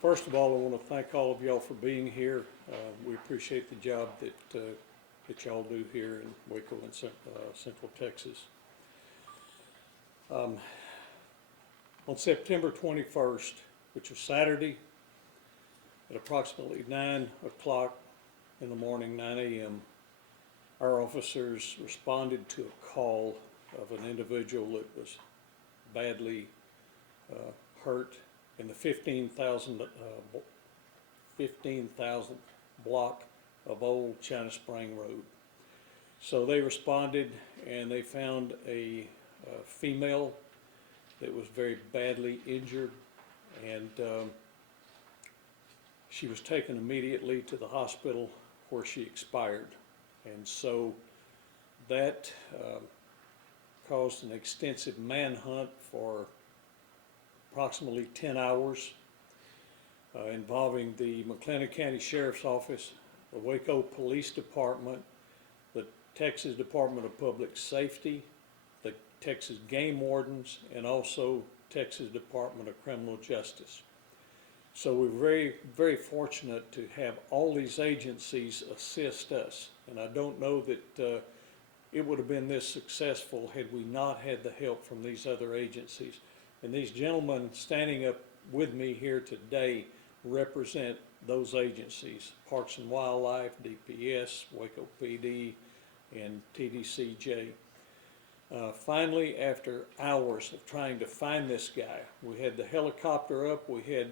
First of all, I want to thank all of y'all for being here. We appreciate the job that y'all do here in Waco and Central Texas. On September 21st, which was Saturday, at approximately 9 o'clock in the morning, 9 a.m., our officers responded to a call of an individual that was badly hurt in the 15,000th block of Old China Spring Road. So they responded and they found a female that was very badly injured, and she was taken immediately to the hospital where she expired. And so that caused an extensive manhunt for approximately 10 hours involving the McLennan County Sheriff's Office, the Waco Police Department, the Texas Department of Public Safety, the Texas Game Wardens, and also Texas Department of Criminal Justice. So we're very, very fortunate to have all these agencies assist us. And I don't know that it would have been this successful had we not had the help from these other agencies. And these gentlemen standing up with me here today represent those agencies: Parks and Wildlife, DPS, Waco PD, and TDCJ. Finally, after hours of trying to find this guy, we had the helicopter up, we had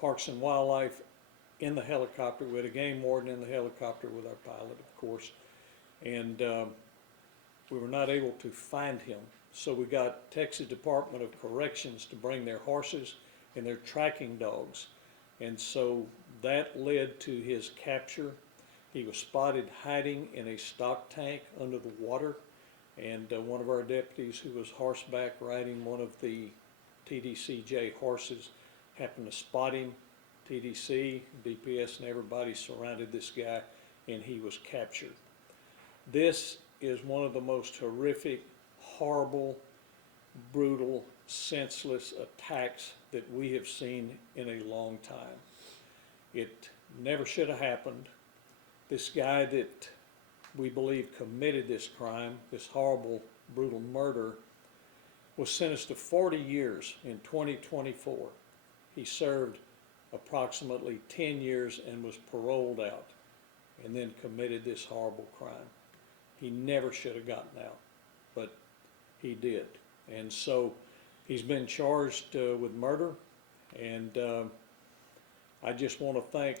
Parks and Wildlife in the helicopter, we had a game warden in the helicopter with our pilot, of course, and we were not able to find him. So we got Texas Department of Corrections to bring their horses and their tracking dogs. And so that led to his capture. He was spotted hiding in a stock tank under the water. And one of our deputies who was horseback riding one of the TDCJ horses happened to spot him. TDC, DPS, and everybody surrounded this guy, and he was captured. This is one of the most horrific, horrible, brutal, senseless attacks that we have seen in a long time. It never should have happened. This guy that we believe committed this crime, this horrible, brutal murder, was sentenced to 40 years in 2024. He served approximately 10 years and was paroled out, and then committed this horrible crime. He never should have gotten out, but he did. And so he's been charged with murder, and I just want to thank,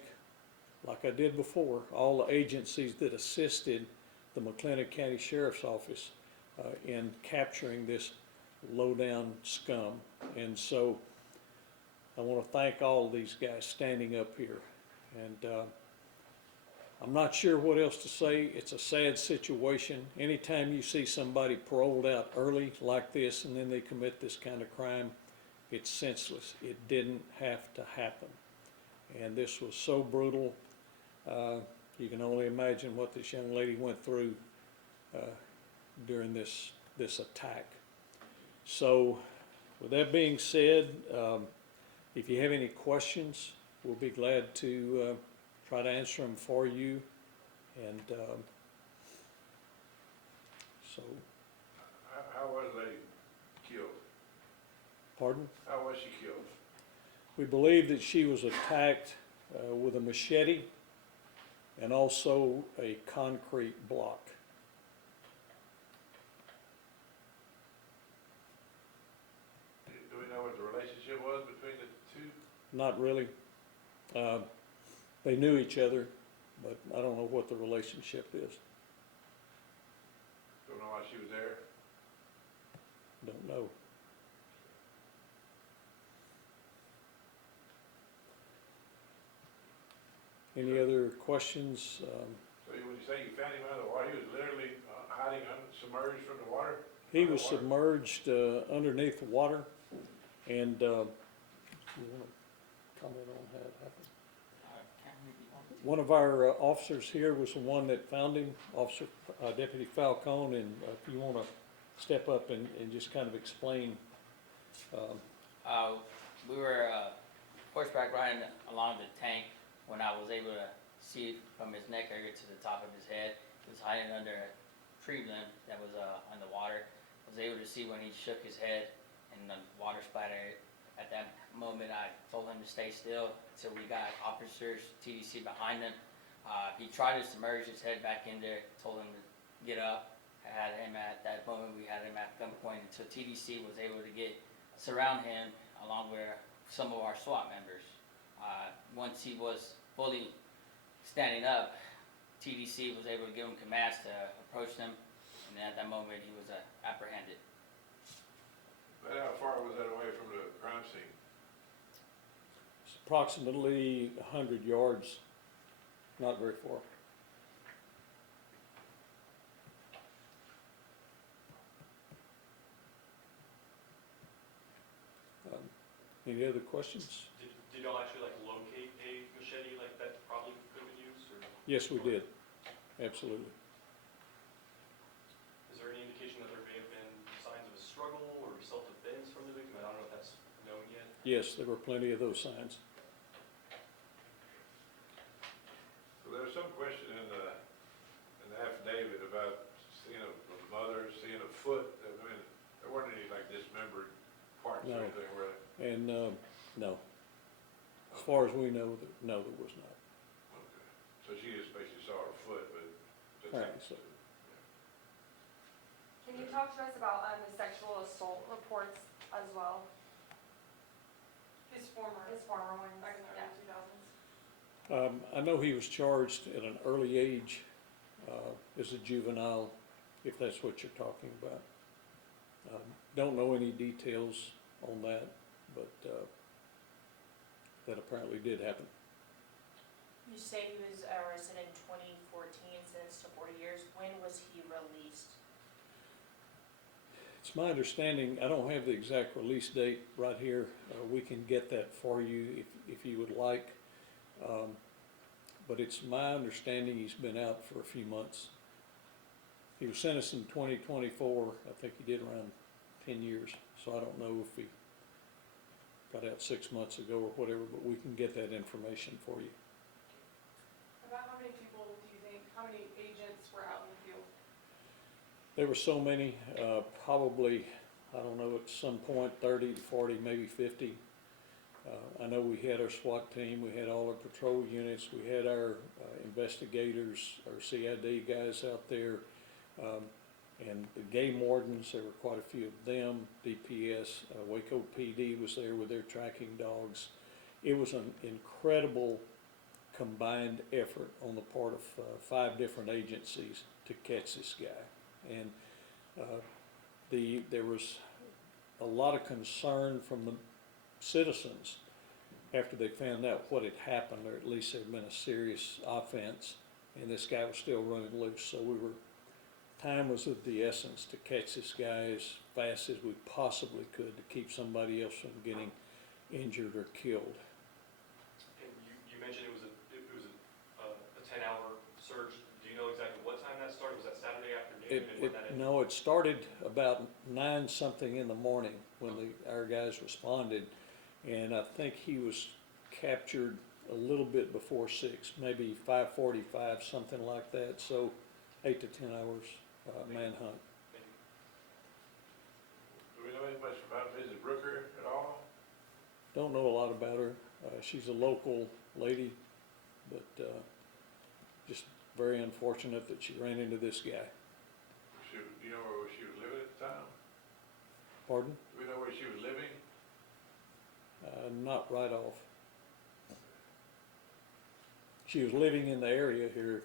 like I did before, all the agencies that assisted the McLennan County Sheriff's Office in capturing this low-down scum. And so I want to thank all of these guys standing up here. And I'm not sure what else to say. It's a sad situation. Anytime you see somebody paroled out early like this and then they commit this kind of crime, it's senseless. It didn't have to happen. And this was so brutal. You can only imagine what this young lady went through during this attack. So with that being said, if you have any questions, we'll be glad to try to answer them for you. And so. How was they killed? Pardon? How was she killed? We believe that she was attacked with a machete and also a concrete block. Do we know what the relationship was between the two? Not really. They knew each other, but I don't know what the relationship is. Don't know why she was there? Don't know. Any other questions? So when you say you found him out of the water, he was literally hiding submerged from the water? He was submerged underneath the water, and you want to comment on how it happened? One of our officers here was the one that found him, Deputy Falcone, and if you want to step up and just kind of explain. We were horseback riding along the tank when I was able to see from his neck area to the top of his head. He was hiding under a tree limb that was on the water. I was able to see when he shook his head and the water splatter. At that moment, I told him to stay still until we got officers, TDC behind him. He tried to submerge his head back in there, told him to get up. I had him at that moment, we had him at gunpoint until TDC was able to surround him along with some of our SWAT members. Once he was fully standing up, TDC was able to give him commands to approach them, and then at that moment he was apprehended. But how far was that away from the crime scene? It's approximately 100 yards, not very far. Any other questions? Did y'all actually like locate a machete like that probably could have been used, or Yes, we did. Absolutely. is there any indication that there may have been signs of a struggle or self-defense from the victim? I don't know if that's known yet. Yes, there were plenty of those signs. So there was some question in the affidavit about seeing a mother, seeing a foot. I mean, there weren't any like dismembered parts or No. anything, were there? And, no. As far as we know, no, there was not. Okay. So she just basically saw her foot, but. Apparently so. Can you talk to us about the sexual assault reports as well? His former, Ones, back in the yeah. early 2000s. I know he was charged at an early age as a juvenile, if that's what you're talking about. Don't know any details on that, but that apparently did happen. You say he was arrested in 2014, sentenced to 4 years. When was he released? It's my understanding, I don't have the exact release date right here. We can get that for you if you would like. But it's my understanding he's been out for a few months. He was sentenced in 2024. I think he did around 10 years. So I don't know if he got out 6 months ago or whatever, but we can get that information for you. About how many people do you think, how many agents were out in the field? There were so many, probably, I don't know, at some point 30 to 40, maybe 50. I know we had our SWAT team, we had all our patrol units, we had our investigators, our CID guys out there, and the game wardens. There were quite a few of them. DPS, Waco PD was there with their tracking dogs. It was an incredible combined effort on the part of 5 different agencies to catch this guy. And there was a lot of concern from the citizens after they found out what had happened, or at least there had been a serious offense, and this guy was still running loose. So time was of the essence to catch this guy as fast as we possibly could to keep somebody else from getting injured or killed. And you mentioned it was a 10-hour search. Do you know exactly what time that started? Was that Saturday afternoon? And when that ended? No, it started about 9 something in the morning when our guys responded, and I think he was captured a little bit before 6, maybe 5:45, something like that. So 8 to 10 hours manhunt. Thank you. Do we know any much about Mrs. Brooker at all? Don't know a lot about her. She's a local lady, but just very unfortunate that she ran into this guy. Do you know where she was living at the time? Pardon? Do we know where she was living? Not right off. She was living in the area here,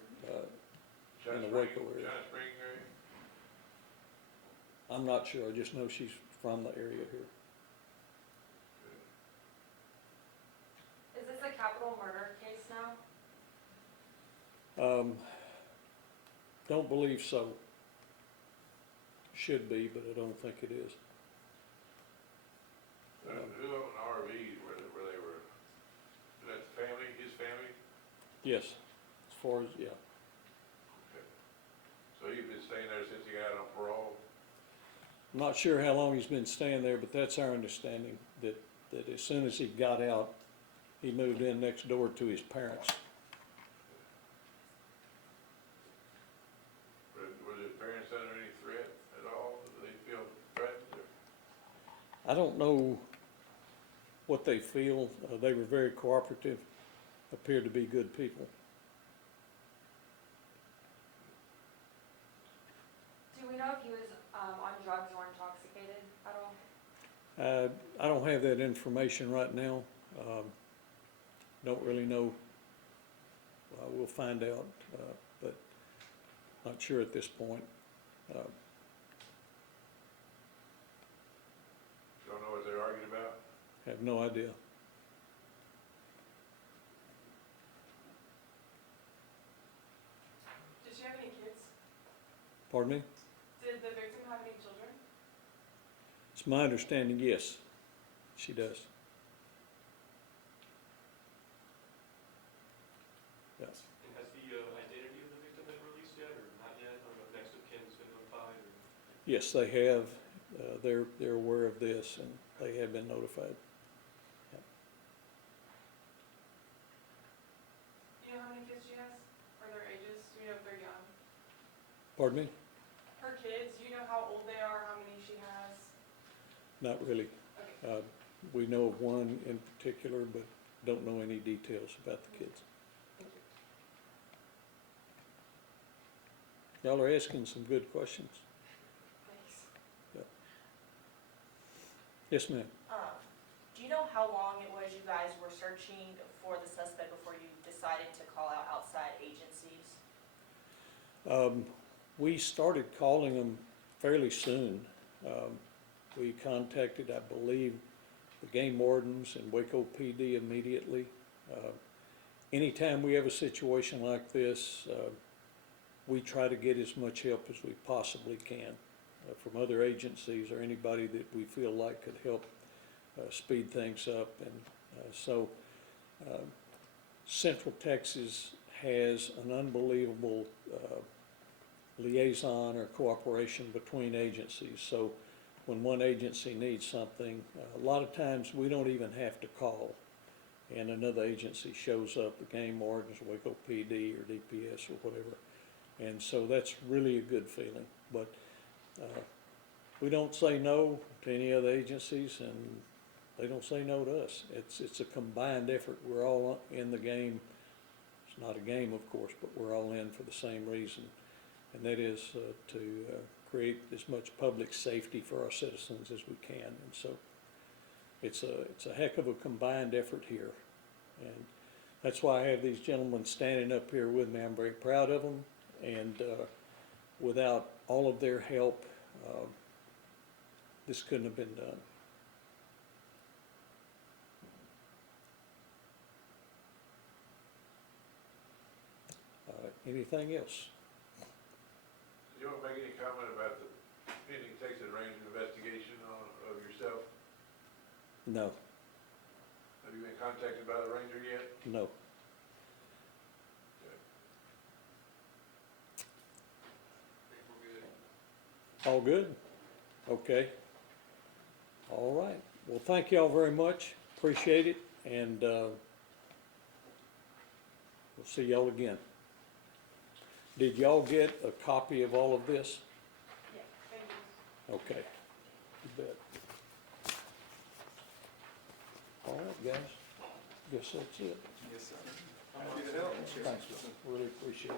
in the Waco area. John Spring area? I'm not sure. I just know she's from the area here. Is this a capital murder case now? Don't believe so. Should be, but I don't think it is. Who owned an RV where they were, is that the family, his family? Yes, as far as, yeah. Okay. So you've been staying there since he got out on parole? I'm not sure how long he's been staying there, but that's our understanding, that as soon as he got out, He moved in next door to his parents. Were the parents under any threat at all? Do they feel threatened or? I don't know what they feel. They were very cooperative, appeared to be good people. Do we know if he was, on drugs or intoxicated at all? I don't have that information right now. Don't really know. We'll find out, but not sure at this point. Don't know what they're arguing about? Have no idea. Did she have any kids? Pardon me? Did the victim have any children? It's my understanding, yes, she does. Yes. And has the identity of the victim been released yet, or not yet? I don't know if next of kin's been notified, or? Yes, they have. They're aware of this, and they have been notified. Do you know how many kids she has, or their ages? Do you know if they're young? Pardon me? Her kids, do you know how old they are, how many she has? Not really. Okay. We know of one in particular, but don't know any details about the kids. Thank you. Y'all are asking some good questions. Thanks. Yes, ma'am. Do you know how long it was you guys were searching for the suspect before you decided to call out outside agencies? We started calling them fairly soon. We contacted, I believe, the game wardens and Waco PD immediately. Anytime we have a situation like this, we try to get as much help as we possibly can from other agencies or anybody that we feel like could help speed things up. And so Central Texas has an unbelievable liaison or cooperation between agencies. So when one agency needs something, a lot of times we don't even have to call, and another agency shows up, the game wardens, Waco PD or DPS or whatever. And so that's really a good feeling. But we don't say no to any other agencies, and they don't say no to us. It's a combined effort. We're all in the game. It's not a game, of course, but we're all in for the same reason, and that is to create as much public safety for our citizens as we can. And so it's a heck of a combined effort here, and that's why I have these gentlemen standing up here with me. I'm very proud of them, and without all of their help, this couldn't have been done. Anything else? Do you want to make any comment about the pending Texas Ranger investigation of yourself? No, Have you been contacted by the ranger yet? no. Okay. I think we're good. All good? Okay. All right. Well, thank y'all very much. Appreciate it, and we'll see y'all again. Did y'all get a copy of all of this? Yeah, thank you. Okay. You bet. All right, guys. Guess that's it. Yes, sir. I'm happy to help. Thanks, really appreciate it.